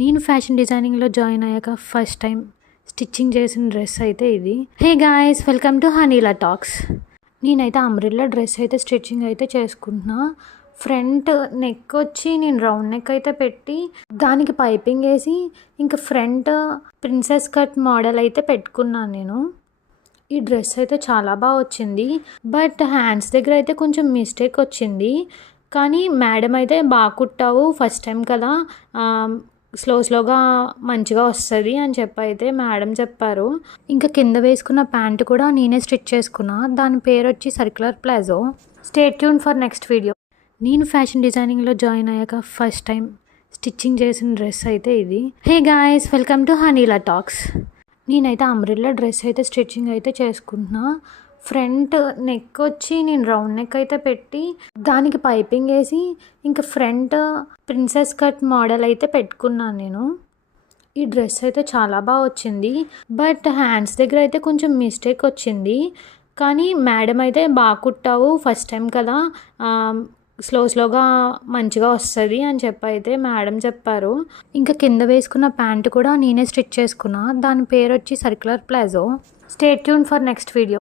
నేను ఫ్యాషన్ డిజైనింగ్లో జాయిన్ అయ్యాక ఫస్ట్ టైం స్టిచ్చింగ్ చేసిన డ్రెస్ అయితే ఇది. హే గాయ్స్, వెల్కమ్ టు హనీలా టాక్స్. నేనైతే అంబ్రెల్లా డ్రెస్ అయితే స్టిచ్చింగ్ అయితే చేసుకుంటున్నా. ఫ్రంట్ నెక్ వచ్చి నేను రౌండ్ నెక్ అయితే పెట్టి దానికి పైపింగ్ వేసి ఇంకా ఫ్రంట్ ప్రిన్సెస్ కట్ మోడల్ అయితే పెట్టుకున్నాను నేను. ఈ డ్రెస్ అయితే చాలా బాగా వచ్చింది. బట్ హ్యాండ్స్ దగ్గర అయితే కొంచెం మిస్టేక్ వచ్చింది. కానీ మేడం అయితే బాగా కుట్టావు, ఫస్ట్ టైం కదా, స్లోగా మంచిగా వస్తుంది అని చెప్పి అయితే మేడం చెప్పారు. ఇంకా కింద వేసుకున్న ప్యాంటు కూడా నేనే స్టిచ్ చేసుకున్నా. దాని పేరు వచ్చి circular palazzo. Stay tune for next video. నేను ఫ్యాషన్ డిజైనింగ్లో జాయిన్ అయ్యాక ఫస్ట్ టైం స్టిచ్చింగ్ చేసిన డ్రెస్ అయితే ఇది. హే గాయ్స్, వెల్కమ్ టు హనీలా టాక్స్. నేనైతే అంబ్రెల్లా డ్రెస్ అయితే స్టిచ్చింగ్ అయితే చేసుకుంటున్నా. ఫ్రంట్ నెక్ వచ్చి నేను రౌండ్ నెక్ అయితే పెట్టి దానికి పైపింగ్ వేసి ఇంకా ఫ్రంట్ ప్రిన్సెస్ కట్ మోడల్ అయితే పెట్టుకున్నాను నేను. ఈ డ్రెస్ అయితే చాలా బాగా వచ్చింది. బట్ హ్యాండ్స్ దగ్గర అయితే కొంచెం మిస్టేక్ వచ్చింది. కానీ మేడం అయితే బాగా కుట్టావు, ఫస్ట్ టైం కదా, స్లోగా మంచిగా వస్తుంది అని చెప్పి అయితే మేడం చెప్పారు. ఇంకా కింద వేసుకున్న ప్యాంటు కూడా నేనే స్టిచ్ చేసుకున్నా. దాని పేరు వచ్చి circular palazzo. Stay tune for next video.